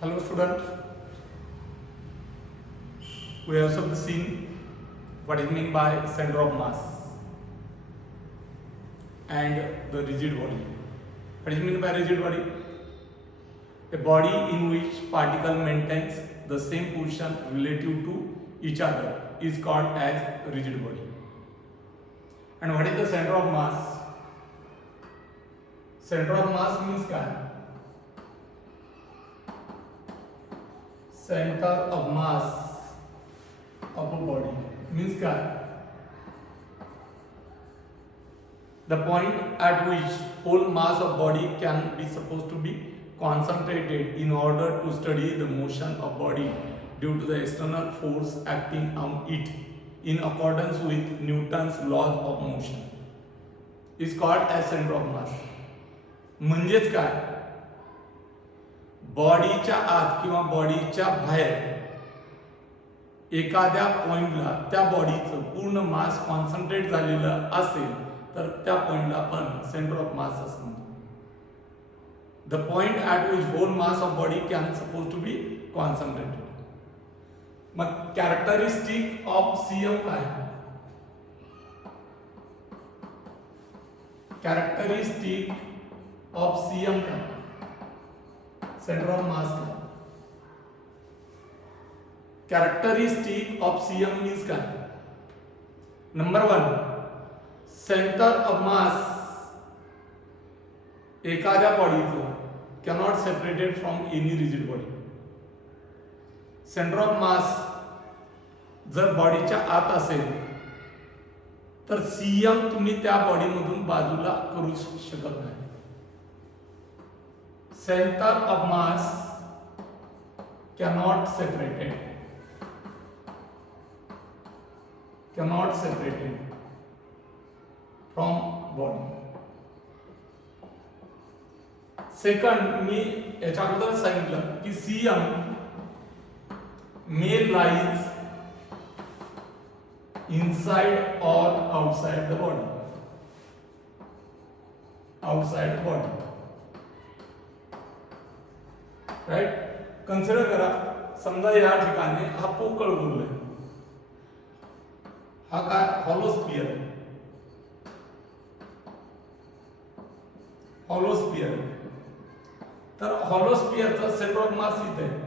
Hello student, we have also seen what is meant by center of mass and the rigid body. What is meant by rigid body? A body in which particle maintains the same position relative to each other is called as rigid body. And what is the center of mass? Center of mass means काय? Center of mass of a body means काय? The point at which whole mass of body can be supposed to be concentrated in order to study the motion of body due to the external force acting on it in accordance with Newton's laws of motion is called as center of mass. म्हणजेच काय? बॉडीच्या आत किंवा बॉडीच्या बाहेर एखाद्या पॉइंटला त्या बॉडीचं पूर्ण मास कॉन्सन्ट्रेट झालेलं असेल तर त्या पॉइंटला आपण सेंटर ऑफ मास असं म्हणतो. The point at which whole mass of body can suppose to be concentrated. मग कॅरेक्टरिस्टिक ऑफ सीएम काय? कॅरेक्टरिस्टिक ऑफ सीएम काय? सेंटर ऑफ मास काय? कॅरेक्टरिस्टिक ऑफ सीएम मीन्स काय? नंबर 1, सेंटर ऑफ मास एखाद्या बॉडीचं cannot separated from any rigid body. Centre of mass जर बॉडीच्या आत असेल तर सीएम तुम्ही त्या बॉडीमधून बाजूला करू शकत नाही. Centre of mass cannot separated from body. Second, मी याच्या अगोदर सांगितलं की CM may lies inside or outside the body. Outside the body. Right? Consider करा, समजा या ठिकाणी हा पोकळ गोल आहे, हा काय हॉलो स्फियर आहे. हॉलो स्फियर आहे. तर हॉलो स्फियरचा सेंटर ऑफ मास इथे आहे.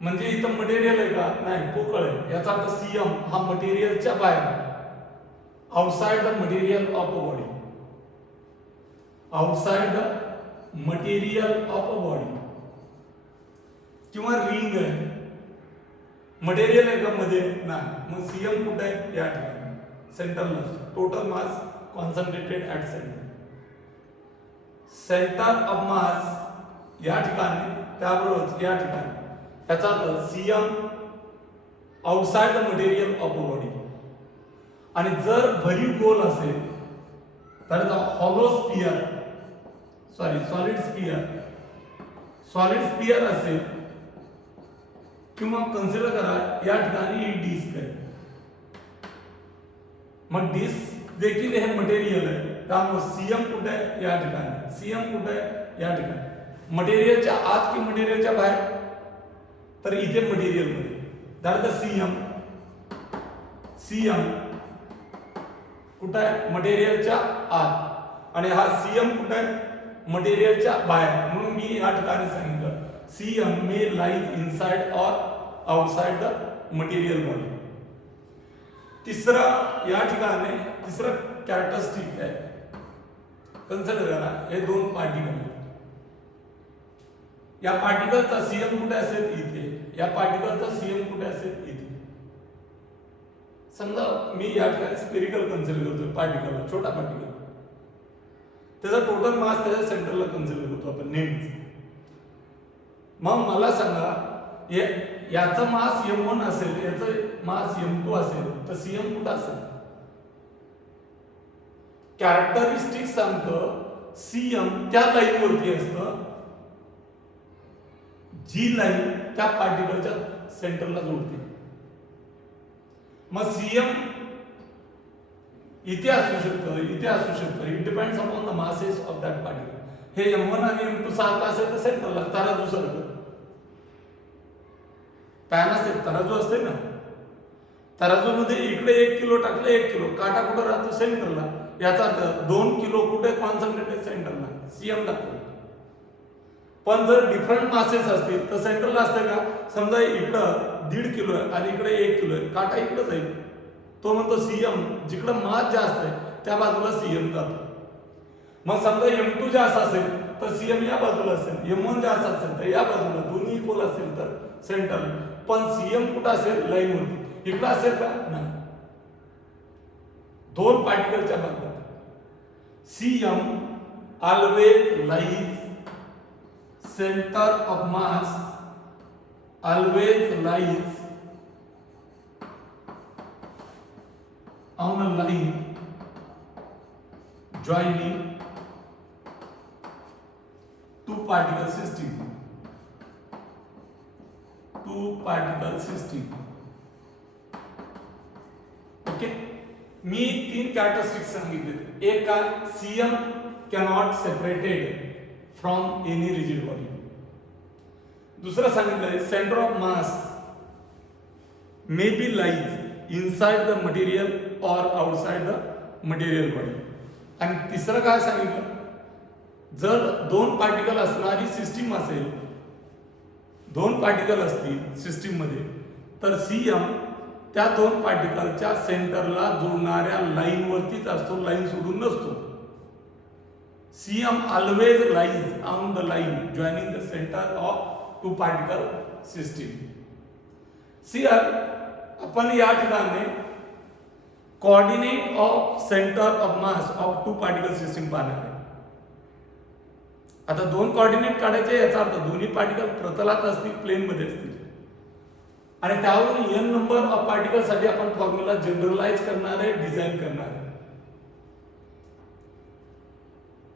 म्हणजे इथं मटेरियल आहे का? नाही, पोकळ आहे. याचा अर्थ सीएम हा मटेरियलच्या बाहेर, outside the material of a body. Outside the material of a body. किंवा रिंग आहे, मटेरियल आहे का मध्ये? नाही. मग सीएम कुठे आहे? या ठिकाणी सेंटरला. Total mass concentrated at centre. Centre of मास या ठिकाणी, त्याबरोबर या ठिकाणी. याचा अर्थ CM outside the material of a body. आणि जर भरीव गोल असेल तर हॉलो स्फियर, सॉलिड स्फियर असेल, किंवा कन्सिडर करा या ठिकाणी ही डिस्क आहे. मग डिस्क देखील हे मटेरियल आहे. त्यामुळे सीएम कुठे आहे? या ठिकाणी. सीएम कुठे आहे? या ठिकाणी. मटेरियलच्या आत की मटेरियलच्या बाहेर? तर इथे मटेरियल मध्ये. दॅट सीएम कुठे आहे? मटेरियलच्या आत. आणि हा सीएम कुठे आहे? मटेरियलच्या बाहेर. म्हणून मी या ठिकाणी सांगितलं सीएम मे लाईज इनसाइड और आउटसाइड द मटेरियल बॉडी. तिसरा या ठिकाणी तिसरं कॅरेक्टरिस्टिक आहे. कन्सिडर करा, हे दोन पार्टिकल. या पार्टिकलचा सीएम कुठे असेल? इथे. या पार्टिकलचा सीएम कुठे असेल? इथे. समजा मी या ठिकाणी स्पेरिकल कन्सिडर करतोय पार्टिकल, छोटा पार्टिकल. त्याचा टोटल मास त्याच्या सेंटरला कन्सिडर करतो आपण नेहमीच. मग मला सांगा, याचा मास m1 असेल, याचं मास m2 असेल, तर सीएम कुठं असेल? कॅरेक्टरिस्टिक सांगतं सीएम त्या लाईन वरती असतं जी लाईन त्या पार्टिकलच्या सेंटरला जोडते. मग सीएम इथे असू शकतं, इथे असू शकतं. It depends upon the masses of that particle. हे M1 आणि M2 सारखं असेल तर सेंटरला तराजू सारखं. पॅन असेल, तराजू असते ना, तराजूमध्ये इकडे 1 किलो टाकलं, 1 किलो काटा कुठं राहतो सेंटरला. याचा अर्थ 2 किलो कुठे कॉन्सन्ट्रेटेड सेंटरला, CM दाखवलं. पण जर डिफरंट मासेस असतील तर सेंटरला असतं का? समजा इकडं 1.5 किलो आहे आणि इकडे 1 किलो आहे, काटा इकडे जाईल. तो म्हणतो CM, जिकडं मास जास्त आहे त्या बाजूला CM जातो. मग समजा M2 जास्त असेल तर CM या बाजूला असेल, M1 जास्त असेल तर या बाजूला, दोन्ही इक्वल असेल तर सेंटर. पण CM कुठं असेल? लाईनवरती. इकडं असेल का? नाही. दोन पार्टिकलच्या बाबतीत CM always lies center of mass, always lies on a line joining two particle system. ओके. मी 3 कॅरेक्टरिस्टिक्स सांगितले. एक काय? CM cannot separated from any rigid body. दुसरं सांगितलंय centre of mass may be lies inside the material or outside the material body. आणि तिसरं काय सांगितलं? जर 2 पार्टिकल असणारी सिस्टीम असेल, 2 पार्टिकल असतील सिस्टीम मध्ये, तर CM त्या 2 पार्टिकलच्या सेंटरला जोडणाऱ्या लाईन वरतीच असतो, लाईन सोडून नसतो. CM always lies on the line joining the center of two particle system. Here आपण या ठिकाणी coordinate of centre of mass of two particle system पाहणार आहे. आता 2 कोऑर्डिनेट काढायचे, याचा अर्थ दोन्ही पार्टिकल प्रतलात असतील, प्लेन मध्ये असतील, आणि त्यावरून n नंबर ऑफ पार्टिकल साठी आपण फॉर्म्युला जनरलाइज करणार आहे, डिझाइन करणार आहे.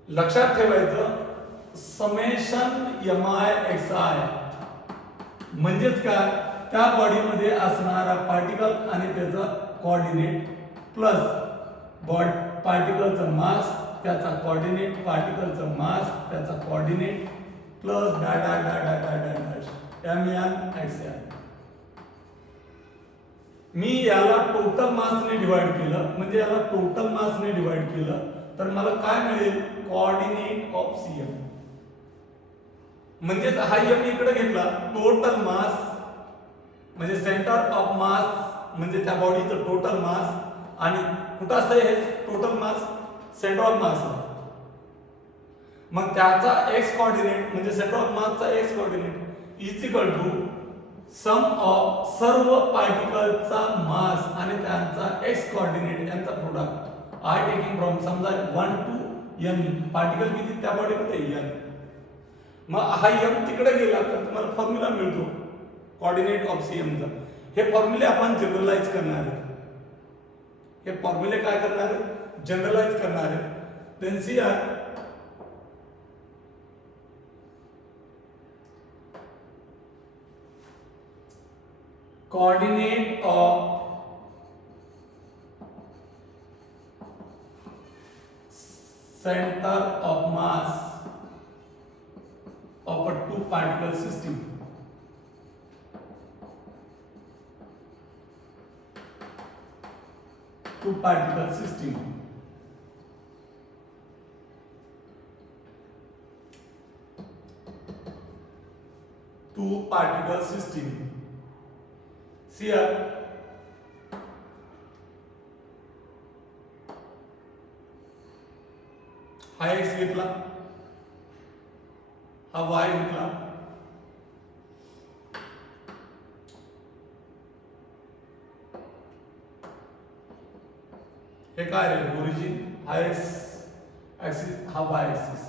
लक्षात ठेवायचं समेशन MI/XI म्हणजेच काय? त्या बॉडीमध्ये असणारा पार्टिकल आणि त्याचा कोऑर्डिनेट प्लस पार्टिकलचा मास, त्याचा कोऑर्डिनेट, पार्टिकलचा मास, त्याचा कोऑर्डिनेट प्लस MN/XI. मी याला टोटल मासने डिवाइड केलं, म्हणजे याला टोटल मासने डिवाइड केलं तर मला काय मिळेल? Coordinate of CM. म्हणजे हा M इकडे घेतला, टोटल मास म्हणजे सेंटर ऑफ मास म्हणजे त्या बॉडीचं टोटल मास, आणि कुठं असतं हे total mass? Centre of mass. मग त्याचा x कोऑर्डिनेट म्हणजे सेंटर ऑफ मासचा x coordinate is equal to sum of सर्व पार्टिकलचा मास आणि त्यांचा x कोऑर्डिनेट यांचा प्रोडक्ट. आय टेकिंग फ्रॉम समजा 1 to n, पार्टिकल किती त्या बॉडीमध्ये n. मग हा m तिकडे गेला तर तुम्हाला फॉर्म्युला मिळतो कोऑर्डिनेट ऑफ CM चा. हे फॉर्म्युले आपण जनरलाइज करणार आहोत. हे फॉर्म्युले काय करणार आहेत? जनरलाइज करणार आहेत. Then C R coordinate of center of mass of a two particle system. Two particle system. Two particle system. See here. हा x घेतला, हा y घेतला, हे काय रे? ओरिजिन. हा x ऍक्सिस, हा y ऍक्सिस.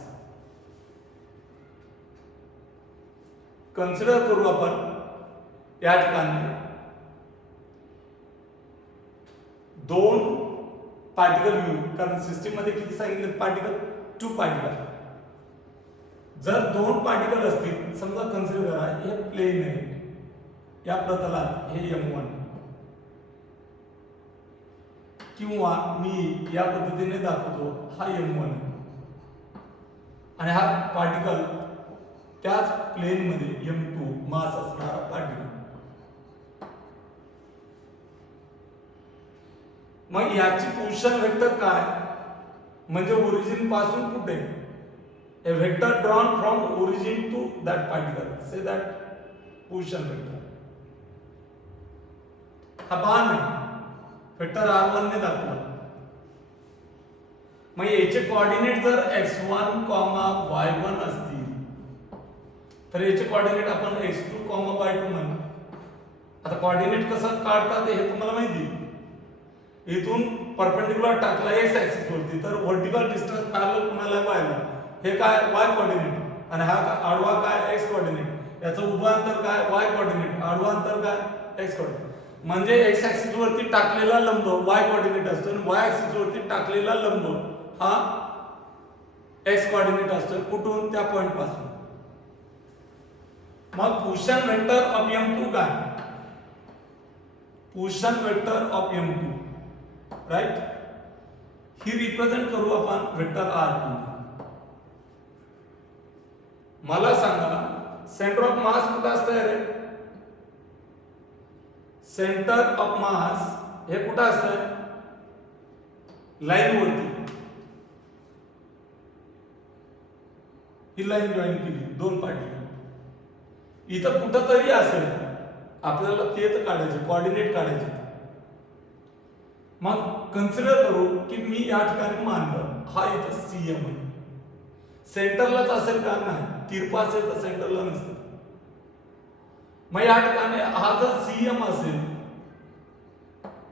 कन्सिडर करू आपण या ठिकाणी 2 पार्टिकल घेऊ, कारण सिस्टीम मध्ये किती सांगितले पार्टिकल? 2 पार्टिकल. जर 2 पार्टिकल असतील, समजा कन्सिडर करा हे प्लेन आहे, या प्रतलात हे M1 किंवा मी या पद्धतीने दाखवतो, हा M1 आणि हा पार्टिकल त्याच प्लेन मध्ये M2 मास असणारा पार्टिकल. मग याची पोझिशन वेक्टर काय, म्हणजे ओरिजिन पासून कुठे, a vector drawn from origin to that particle, say that position vector. हा बाण आहे, वेक्टर r1 ने दाखवला. मग याचे कोऑर्डिनेट जर x1, y1 असतील तर याचे कोऑर्डिनेट आपण x2, y2 म्हणू. आता कोऑर्डिनेट कसं काढतात हे तुम्हाला माहिती आहे. इथून परपेंडिक्युलर टाकला x ऍक्सिस वरती तर व्हर्टिकल डिस्टन्स पॅरलल कुणाला पाहिला, हे काय y कोऑर्डिनेट आणि हा आडवा काय x कोऑर्डिनेट, याचं उभं अंतर काय y कोऑर्डिनेट, आडवा अंतर काय x कोऑर्डिनेट. म्हणजे x ऍक्सिस वरती टाकलेला लंब y कोऑर्डिनेट असतो आणि y ऍक्सिस वरती टाकलेला लंब हा x कोऑर्डिनेट असतो. कुठून, त्या पॉइंट पासून. मग पोझिशन वेक्टर ऑफ M2 काय, position vector of M2 right, he represent करू आपण वेक्टर r2. मला सांगा सेंटर ऑफ मास कुठं असतं रे, सेंटर ऑफ मास हे कुठं असतं, लाईन वरती. ही लाईन जॉईन केली दोन पार्टिकल, इथं कुठं तरी असेल, आपल्याला ते तर काढायचे, कोऑर्डिनेट काढायचे. मग कन्सिडर करू की मी या ठिकाणी मानलं हा इथं CM आहे, सेंटरलाच असेल का, नाही, तिरपा असेल तर सेंटरला नसतं. मग या ठिकाणी हा जर CM असेल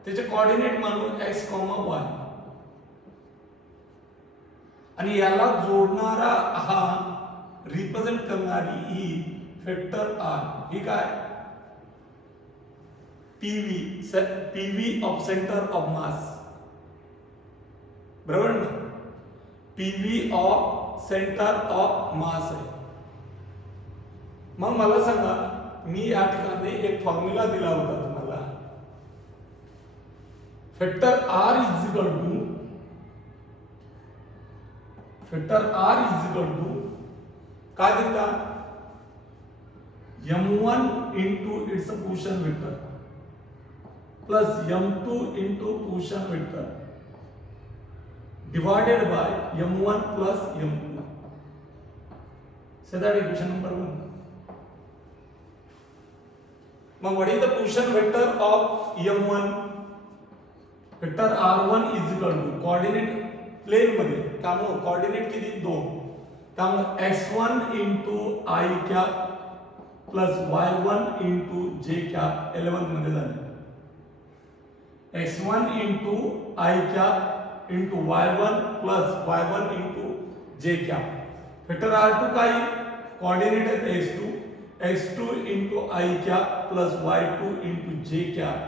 त्याचे कोऑर्डिनेट मानू x, y आणि याला जोडणारा हा रिप्रेझेंट करणारी ही वेक्टर r, ही काय PV ऑफ सेंटर ऑफ मास, बरोबर ना, PV ऑफ सेंटर ऑफ मास आहे. मग मला सांगा, मी या ठिकाणी एक फॉर्म्युला दिला होता तुम्हाला, vector r is equal to काय दिलता, M1 into its position vector plus M2 into position vector divided by M1 plus M2. Say that equation number 1. Now what is the position vector of M1? Vector R1 is equal to coordinate plane मध्ये त्यामुळे coordinate किती 2, त्यामुळे x1 into I cap plus y1 into j cap 11 मध्ये झाले, x1 into I cap into y1 plus y1 into j cap. Vector r2 काय, coordinate आहे x2 into I cap plus y2 into j cap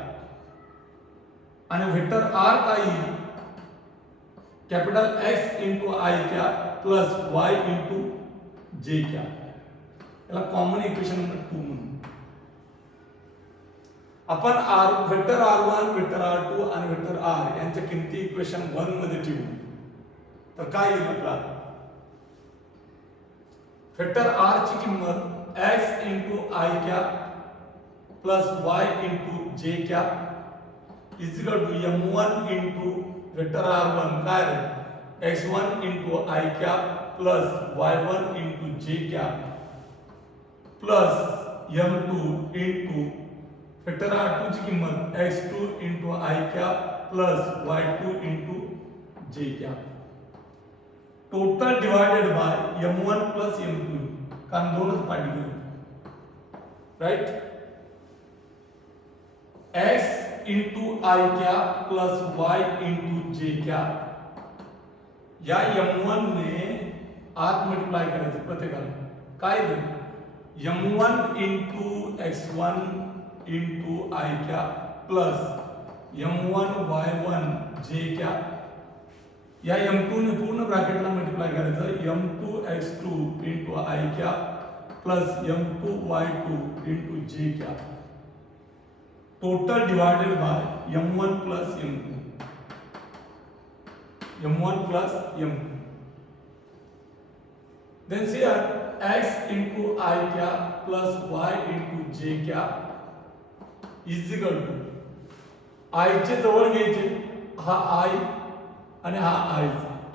आणि vector r काय, capital X into I cap plus y into j cap. याला common equation number 2 म्हणू. आपण vector r1, vector r2 आणि vector r यांच्या किमती equation 1 मध्ये ठेवू तर काय येईल आपला, वेक्टर r ची किंमत x into I cap plus y into j cap is equal to m1 into vector r1 काय रे, x1 into I cap plus y1 into j cap plus m2 into vector r2 ची किंमत x2 into I cap plus y2 into j cap total divided by m1 plus m2, कारण दोनच particle, right, x into I cap plus y into j cap. या m1 ने आत multiply करायचं प्रत्येकाला, काय होईल, m1 into x1 into I cap plus m1 y1 j cap. या m2 ने पूर्ण ब्रॅकेटला मल्टिप्लाय करायचं, m2 x2 into I cap plus m2 y2 into j cap total divided by m1 plus m2. m1 plus m2. Then here x into I cap plus y into j cap is equal to I चे जवळ घ्यायचे, हा I आणि हा I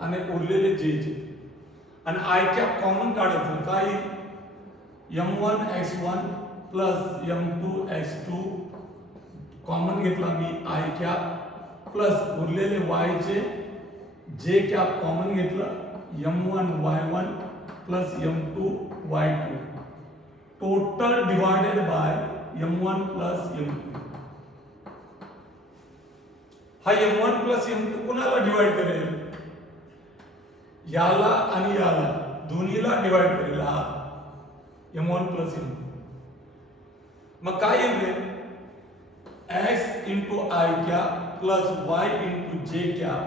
आणि उरलेले j चे, आणि I cap कॉमन काढायचं. काय m1 x1 plus m2 x2 common घेतला मी I cap प्लस उरलेले y चे j cap कॉमन घेतलं m1 y1 plus m2 y2 total divided by m1 plus m2. हा m1 plus m2 कोणाला डिवाइड करेल? याला आणि याला दोन्हीला डिवाइड करेल हा m1 plus m2. मग काय येईल? x into I cap plus y into j cap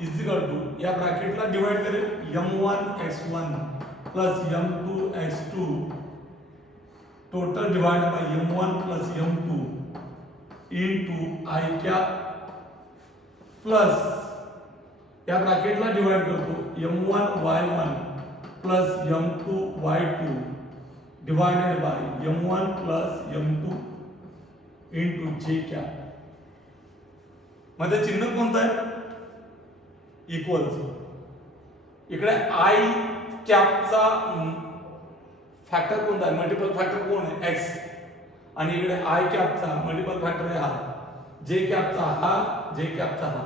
is equal to या ब्रॅकेटला डिवाइड करेल m1 x1 plus m2 x2 total divided by m1 plus m2 into I cap plus या ब्रॅकेटला divide करतो m1 y1 plus m2 y2 divided by m1 plus m2 into j cap. मध्ये चिन्ह कोणतं आहे? इक्वलचं. इकडे I captcha factor कोणता आहे? Multiple factor कोण आहे? x. आणि इकडे I कॅपचा मल्टिपल फॅक्टर आहे हा, j कॅपचा हा, j कॅपचा हा.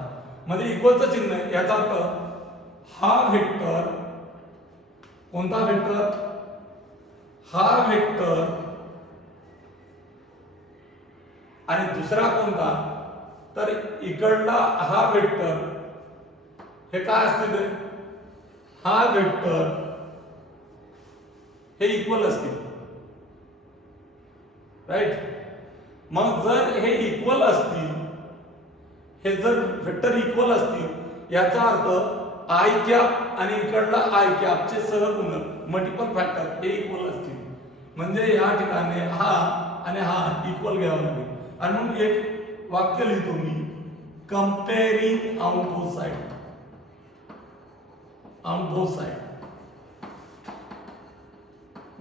मध्ये इक्वलचं चिन्ह आहे. याचा अर्थ हा वेक्टर कोणता वेक्टर? हा वेक्टर आणि दुसरा कोणता? तर इकडला हा वेक्टर हे काय असतील? हा वेक्टर हे इक्वल असतील, राईट? मग जर हे इक्वल असतील, हे जर वेक्टर इक्वल असतील याचा अर्थ I कॅप आणि इकडला I कॅप चे सहगुणक मल्टिपल फॅक्टर हे इक्वल असतील. म्हणजे या ठिकाणी हा आणि हा इक्वल घ्यावा लागेल. आणि मग एक वाक्य लिहितो मी, comparing on both side, on both side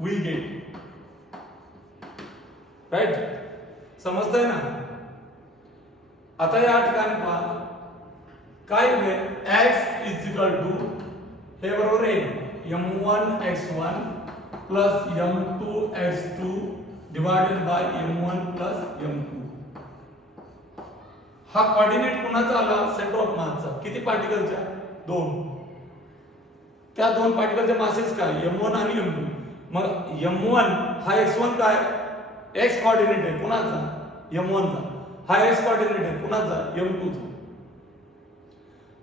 we get, right? समजतंय ना? आता या ठिकाणी पहा काय मिळेल? x इज इक्वल टू हे बरोबर आहे m1 x1 plus m2 x2 divided by m1 plus m2. हा कोऑर्डिनेट कुणाचा आला? सेंटर ऑफ मासचा. किती पार्टिकलच्या? 2. त्या दोन पार्टिकलचे मासेस काय? m1 आणि m2. मग m1 हा x1 काय? x कोऑर्डिनेट आहे कुणाचा? m1 चा. हा x कोऑर्डिनेट आहे कुणाचा? m2 चा.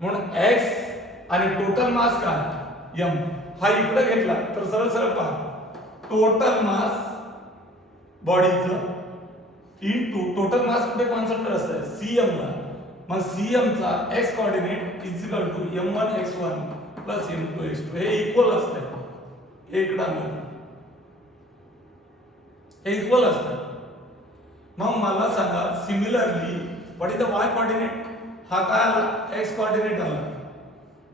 म्हणून x आणि टोटल मास काय? m. हा इकडे घेतला तर सरळ सरळ पहा, टोटल मास बॉडीचं इनटू टोटल मास कुठे कॉन्सन्ट्रेट असतं? cm ला. मग cm चा x coordinate is equal to m1 x1 plus m2 x2. हे इक्वल असते. हे इकडे आलं, हे इक्वल असतं. मग मला सांगा similarly what is the y coordinate? हा काय आला? x कोऑर्डिनेट आला.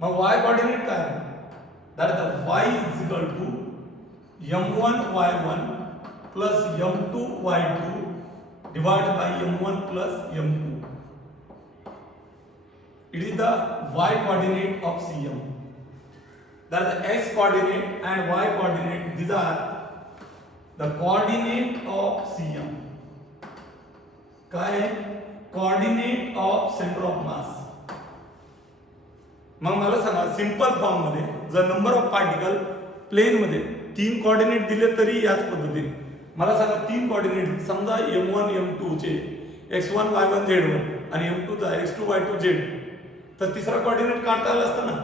मग y कोऑर्डिनेट काय? That is the y is equal to m1 y1 plus m2 y2 divided by m1 plus m2. It is the y coordinate of cm. That is the x coordinate and y coordinate. These are the coordinate of cm. काय? coordinate of center of mass. मग मला सांगा simple form मध्ये जर number of particle plain मध्ये 3 coordinate दिले तरी याच पद्धतीने मला सांगा 3 कोऑर्डिनेट समजा m1 m2 चे x1 y1 z1 आणि m2 चा x2 y2 z, तर तिसरा कोऑर्डिनेट काढता आला असता ना,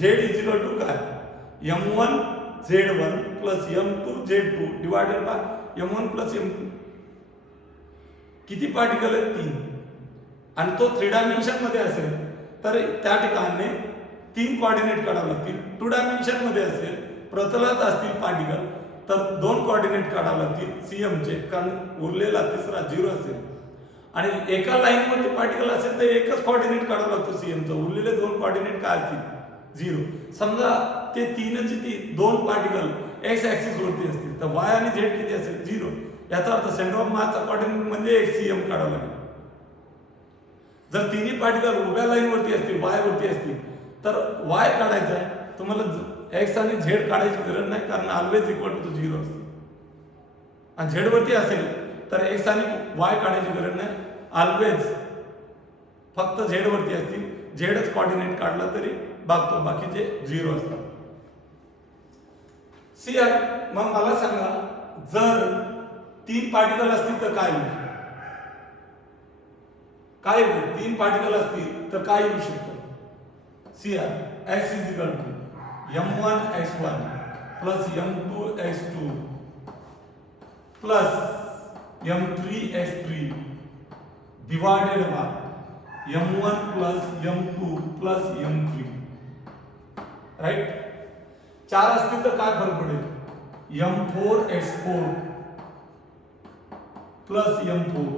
z इज इक्वल टू काय? m1 z1 plus m2 z2 divided by m1 plus m2. किती पार्टिकल आहेत? 3. आणि तो 3 डायमेन्शन मध्ये असेल तर त्या ठिकाणी 3 कोऑर्डिनेट काढावे लागतील. 2 डायमेन्शन मध्ये असेल, प्रतलात असतील पार्टिकल, तर 2 कोऑर्डिनेट काढावे लागतील cm चे, कारण उरलेला तिसरा 0 असेल. आणि एका लाईनवरती पार्टिकल असेल तर एकच कोऑर्डिनेट काढावा लागतो सीएमचा, उरलेले दोन कोऑर्डिनेट काय असतील 0. समजा ते दोन पार्टिकल एक्स ऍक्सिस वरती असतील तर वाय आणि झेड किती असेल 0. याचा अर्थ सेंटर ऑफ मासचा कोऑर्डिनेट म्हणजे एक सीएम काढावा लागेल. जर तिन्ही पार्टिकल उभ्या लाईन वरती असतील वाय वरती असतील तर वाय काढायचा आहे तुम्हाला एक्स आणि झेड काढायची गरज नाही कारण ऑलवेज इक्वल टू 0 असते. आणि झेड वरती असेल तर एक्स आणि वाय काढायची गरज नाही, ऑलवेज फक्त झेड वरती असतील. झेडच कोऑर्डिनेट काढला तरी बाकीचे 0 असतात. मग मला सांगा जर 3 पार्टिकल असतील तर काय होईल? काय होईल? 3 पार्टिकल असतील तर काय येऊ शकतं? x is equal to m1x1 plus m2x2 plus m3x3 divided by m1 plus m2 plus m3. Right? 4 असतील तर काय फरक पडेल? m4x4 plus m4.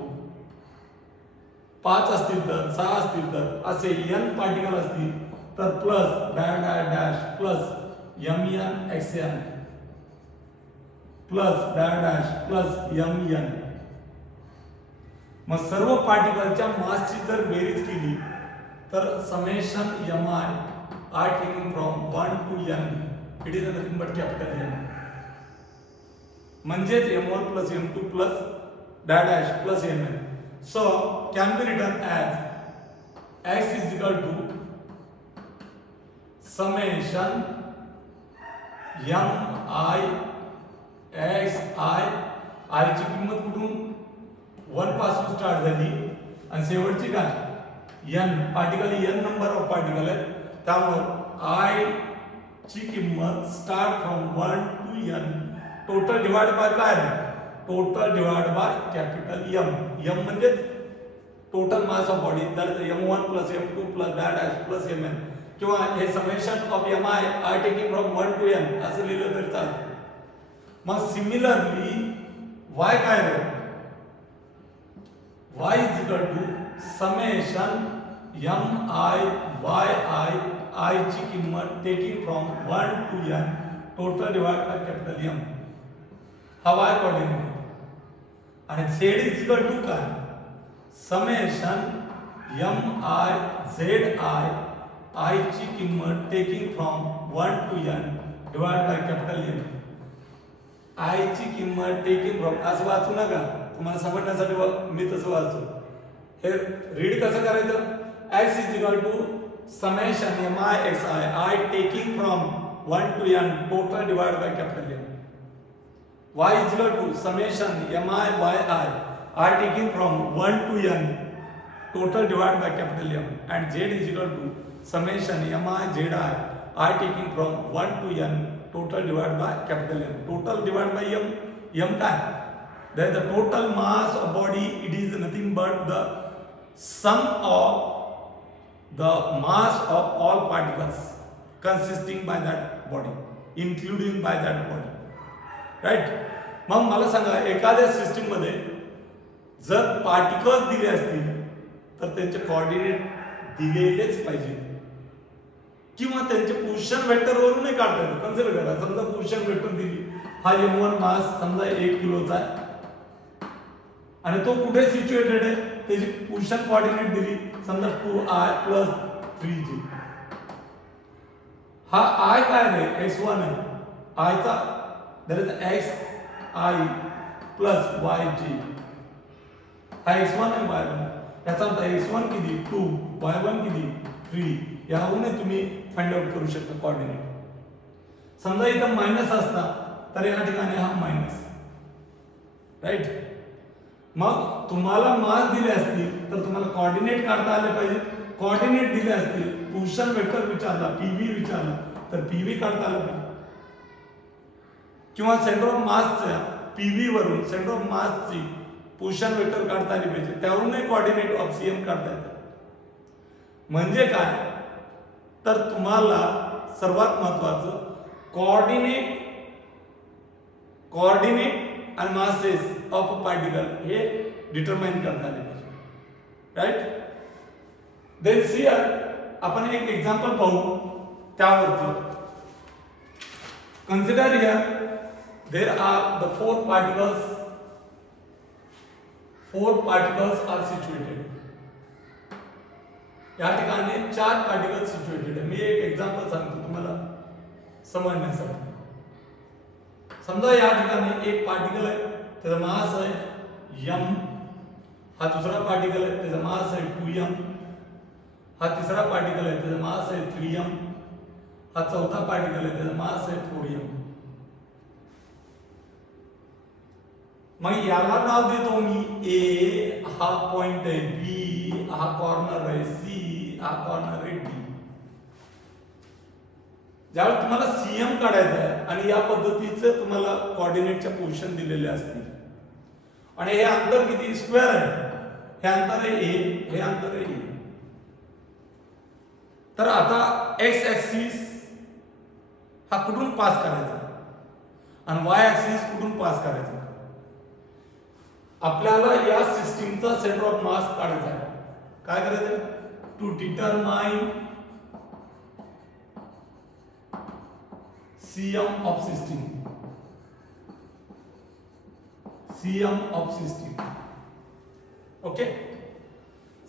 5 असतील तर 6 असतील तर असे n पार्टिकल असतील तर plus dash plus mn plus dash plus mn. मग सर्व पार्टिकलच्या मासची जर बेरीज केली तर summation mi are taken from 1 to n, it is nothing but capital N. म्हणजेच m1 plus m2 plus dash plus mn. So can be written as x is equal to summation mi x I ची किंमत कुठून 1 पासून start झाली आणि शेवटची काय n, particle n number of particle आहे त्यामुळे I ची किंमत start from 1 to n total divide by काय आहे? Total divide by capital m म्हणजे total mass of body that is m1 plus m2 plus dash plus mn किंवा हे summation of mi R taking from 1 to n असं लिहिलं तरी चालतं. मग सिमिलरली y काय आहे? y is equal to summation mi y ची किंमत taking from 1 to n total divide by capital M. हा y कोऑर्डिनेट आणि z इज इक्वल टू काय? समेशन mi zi I ची किंमत taking from 1 to n divide by capital M. I ची किंमत taking from असं वाचू नका, तुम्हाला समजण्यासाठी मी तसं वाचतो. हे रीड कसं करायचं? x is equal to summation mi xi I taking from 1 to n total divided by capital M. Y is equal to summation mi yi I taking from 1 to n total divided by capital M, and z is equal to summation mi zi I taking from 1 to n total divided by capital M. Total divided by m काय? That is the total mass of body. It is nothing but the sum of the mass of all particles consisting by that body, including by that body. Right? मग मला सांगा एखाद्या system मध्ये जर particles दिले असतील तर त्यांचे कोऑर्डिनेट दिलेलेच पाहिजे किंवा त्यांचे पोझिशन वेक्टर वरूनही काढता येतं. कन्सिडर करा समजा पोझिशन वेक्टर दिली, हा m1 मास समजा 1 किलोचा आहे आणि तो कुठे सिच्युएटेड आहे त्याची पोझिशन कोऑर्डिनेट दिली समजा 2i plus 3j. हा i काय आहे? x1 आहे. i चा there is xi plus yj. हा x1 आहे y1. याचा अर्थ x1 किती 2, y1 किती 3. यावरून तुम्ही फाइंड आउट करू शकता कोऑर्डिनेट. समजा इथं मायनस असता तर या ठिकाणी हा मायनस. राइट? मग तुम्हाला मास दिले असतील तर तुम्हाला कोऑर्डिनेट काढता आले पाहिजे. कोऑर्डिनेट दिले असतील, पोझिशन वेक्टर विचारला, पीव्ही विचारला तर पीव्ही काढता आलं पाहिजे. किंवा सेंटर ऑफ मासच्या पीव्ही वरून सेंटर ऑफ मासची पोझिशन वेक्टर काढता आली पाहिजे. त्यावरूनही कोऑर्डिनेट ऑफ सीएम काढता येतात. म्हणजे काय तर तुम्हाला सर्वात महत्त्वाचं कोऑर्डिनेट आणि मासेस ऑफ अ पार्टिकल हे डिटरमाइन करता आले पाहिजे. राईट. देन सी आपण एक एक्झाम्पल पाहू त्यावरती. Consider here there are the four particles are situated. या ठिकाणी 4 पार्टिकल सिच्युएटेड आहे. मी एक एक्झाम्पल सांगतो तुम्हाला समजण्यासाठी. समजा या ठिकाणी एक पार्टिकल आहे, त्याचा मास आहे m. हा दुसरा पार्टिकल आहे, त्याचा मास आहे 2m. हा तिसरा पार्टिकल आहे, त्याचा मास आहे 3m. हा चौथा पार्टिकल आहे, त्याचा मास आहे 4m. मग याला नाव देतो मी A. हा पॉइंट आहे B. हा कॉर्नर आहे C. हा कॉर्नर आहे D. ज्यावेळेस तुम्हाला CM काढायचा आहे आणि या पद्धतीचे तुम्हाला कोऑर्डिनेटच्या पोझिशन दिलेले असतील आणि हे अंतर किती स्क्वेअर आहे, हे अंतर आहे A, हे अंतर आहे A. तर आता x ऍक्सिस हा कुठून पास करायचा आणि y ऍक्सिस कुठून पास करायचा. आपल्याला या सिस्टीमचा सेंटर ऑफ मास काढायचा आहे. काय करायचं, to determine CM of system. CM of system. Okay,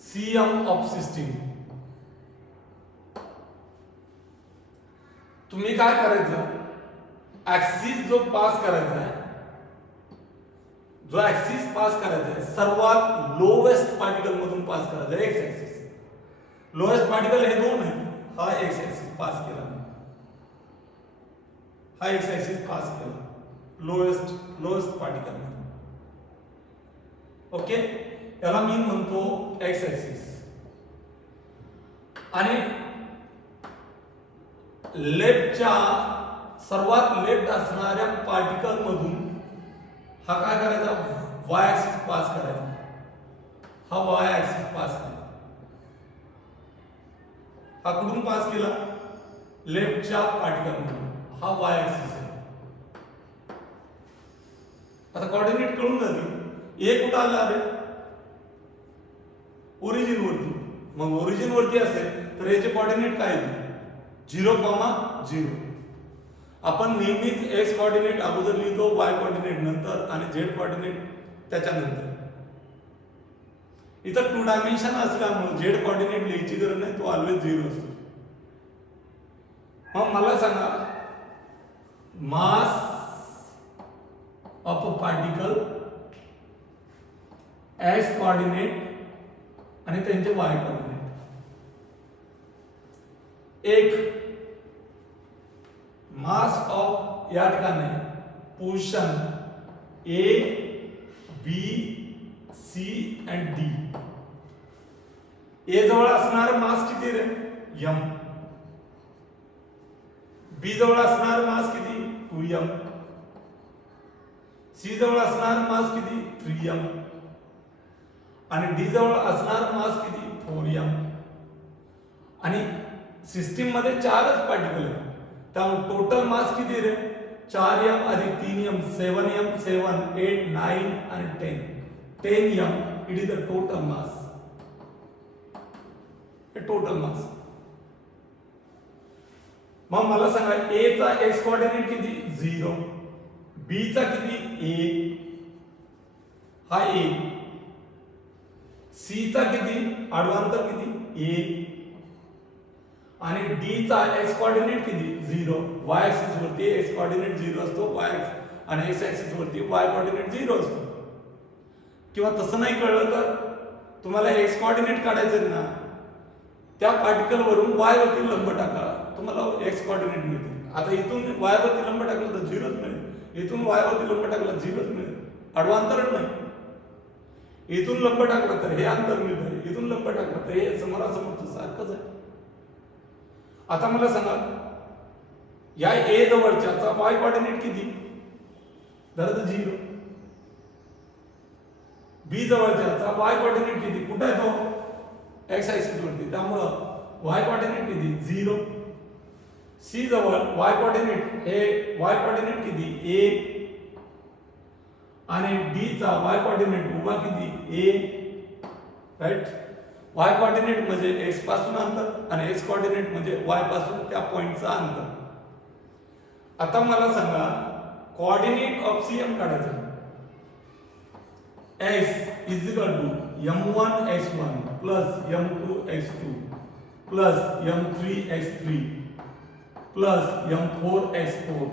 CM of system. तुम्ही काय करायचं, ऍक्सिस जो पास करायचा आहे, जो ऍक्सिस पास करायचा आहे सर्वात लोवेस्ट पार्टिकल मधून पास करायचा आहे. एक्स ऍक्सिस लोवेस्ट पार्टिकल हे दोन आहेत. हा एक्स ऍक्सिस पास केला, हा एक्स ऍक्सिस पास केला लोवेस्ट पार्टिकल. ओके, याला मी म्हणतो एक्स ऍक्सिस. आणि लेफ्टच्या सर्वात लेफ्ट असणाऱ्या पार्टिकल मधून हा काय करायचा, वाय ऍक्सिस पास करायचा. हा वाय ऍक्सिस पास केला. हा कुठून पास केला, लेफ्टच्या पार्टिकल मधून. हा वाय ऍक्सिस आहे. आता कोऑर्डिनेट कळून जातील. ए कुठं आला रे, ओरिजिन वरती. मग ओरिजिन वरती असेल तर याचे कोऑर्डिनेट काय येतील, 0,0. आपण नेहमीच एक्स कोऑर्डिनेट अगोदर लिहितो, वाय कोऑर्डिनेट नंतर आणि झेड कोऑर्डिनेट त्याच्यानंतर. इथं 2 डायमेन्शन असल्यामुळे झेड कोऑर्डिनेट लिहायची गरज नाही, तो ऑलवेज 0 असतो. मग मला सांगा, mass of a particle, x coordinate आणि त्यांचे वाय कोऑर्डिनेट. एक मास ऑफ या ठिकाणी position A, B, C and D. A जवळ असणार मास किती रे, m. B जवळ असणार मास किती, 2m. C जवळ असणार मास किती, 3m. आणि D जवळ असणार मास किती, 4m. आणि सिस्टीम मध्ये 4च पार्टिकल आहेत, त्यामुळे टोटल मास किती रे, 4m अधिक 3m, 7m, 7, 8, 9 आणि 10. 10m. It is the total mass. हे टोटल मास. मग मला सांगा, A चा x कोऑर्डिनेट किती, 0. B चा किती, 1. हा 1. C चा किती, आडवांतर किती, 1. आणि D चा x कोऑर्डिनेट किती, 0. y ऍक्सिस वरती x कोऑर्डिनेट 0 असतो, y आणि x ऍक्सिस वरती y कोऑर्डिनेट 0 असतो. किंवा तसं नाही कळलं तर तुम्हाला x कोऑर्डिनेट काढायचे ना, त्या पार्टिकल वरून y वरती लंब टाका, तुम्हाला x कोऑर्डिनेट मिळतील. आता इथून y वरती लंब टाकलं तर 0च मिळेल, इथून y वरती लंब टाकलं 0च मिळेल, अडवांतरच नाही. इथून लंब टाकलं तर हे अंतर मिळतं, इथून लंब टाकलं तर हे समोरासमोरचं सारखंच आहे. आता मला सांगा, या A जवळच्याचा y कोऑर्डिनेट किती, धरत 0. B जवळच्याचा y कोऑर्डिनेट किती, कुठे आहे तो, x ऍक्सिस वरती, त्यामुळं y कोऑर्डिनेट किती, 0. C जवळ y कोऑर्डिनेट, हे y कोऑर्डिनेट किती, 1. आणि D चा y कोऑर्डिनेट उभा किती, a. राइट. वाय कोऑर्डिनेट म्हणजे एक्स पासून अंतर आणि एक्स कोऑर्डिनेट म्हणजे वाय पासून त्या पॉइंटचा अंतर. आता मला सांगा कोऑर्डिनेट ऑफ सीएम काढायचं. x is equal to m1 x1 plus m2 x2 plus m3 x3 plus m4 x4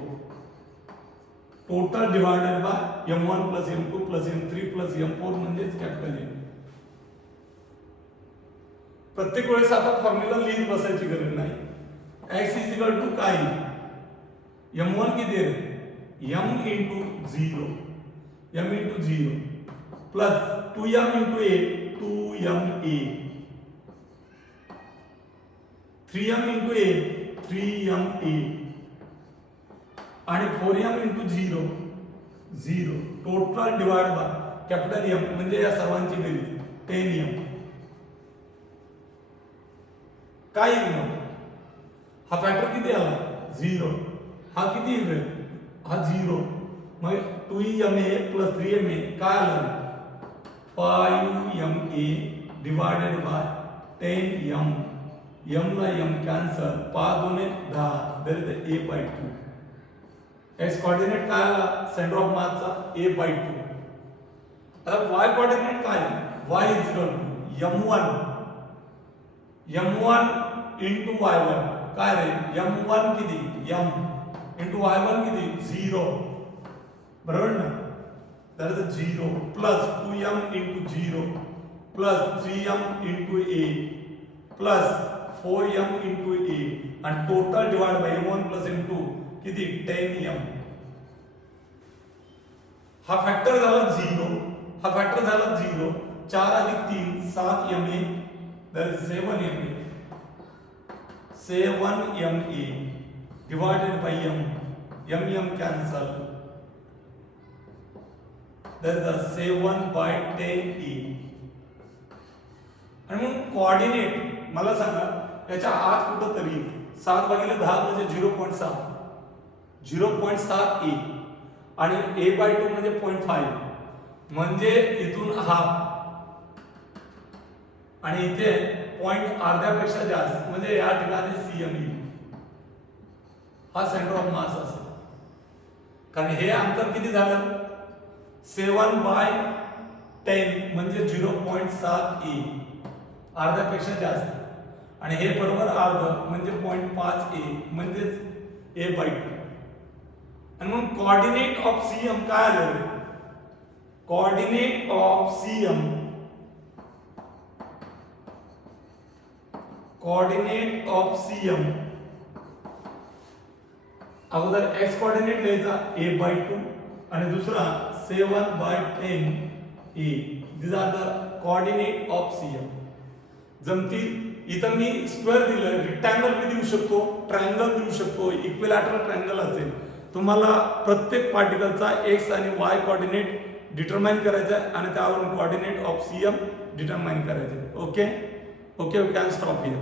total divided by m1 plus m2 plus m3 plus m4 म्हणजेच capital M. प्रत्येक वेळेस आता फॉर्म्युला लिहित बसायची गरज नाही. x is equal to काय m1 किती आहे m into 0 m into 0 plus 2m into a 2ma 3m into a 3ma आणि 4m into 0 0 total divide by capital M म्हणजे या सर्वांची बेरीज 10m. काय येईल हा फॅक्टर किती आला 0 हा किती येईल हा 0 मग 2ma प्लस 3ma काय आलं 5ma divided by 10m. m ला m कॅन्सल 5 दुने 10 there is a/2. x coordinate काय आला सेंटर ऑफ मासचा a/2. आता y कोऑर्डिनेट काय y is equal to m1 into y1 काय रे m1 किती m into y1 किती 0 बरोबर ना. that is 0 plus 2m into 0 plus 3m into a plus 4m into a and total divided by m1 plus m2 किती 10m. हा factor झाला 0 हा factor झाला 0 4 अधिक 3 7ma that is 7ma 7ma divided by m cancel that is the 7/10e. आणि मग coordinate मला सांगा याच्या आत कुठं तरी 7 भागिले 10 म्हणजे 0.7 0.7 e आणि a/2 म्हणजे 0.5 म्हणजे इथून हाफ आणि इथे पॉइंट अर्ध्यापेक्षा जास्त म्हणजे या ठिकाणी सीएम हा सेंटर ऑफ मास असेल. कारण हे अंतर किती झालं 7/10 म्हणजे 0.7 e अर्ध्यापेक्षा जास्त आणि हे बरोबर अर्ध म्हणजे 0.5 e म्हणजेच a/2. आणि मग कोऑर्डिनेट ऑफ सीएम काय आलं coordinate of CM coordinate of CM अगोदर x कोऑर्डिनेट लिहायचा a/2 आणि दुसरा 7/10 e. these are the coordinate of CM. जमतील. इथं मी स्क्वेअर दिलं रेक्टँगल मी देऊ शकतो ट्रायंगल देऊ शकतो इक्विलॅटरल ट्रायंगल असेल. तुम्हाला प्रत्येक पार्टिकलचा x आणि y कोऑर्डिनेट डिटरमाइन करायचा आहे आणि त्यावरून कोऑर्डिनेट ऑफ सीएम डिटरमाइन करायचे. Okay okay we can stop here.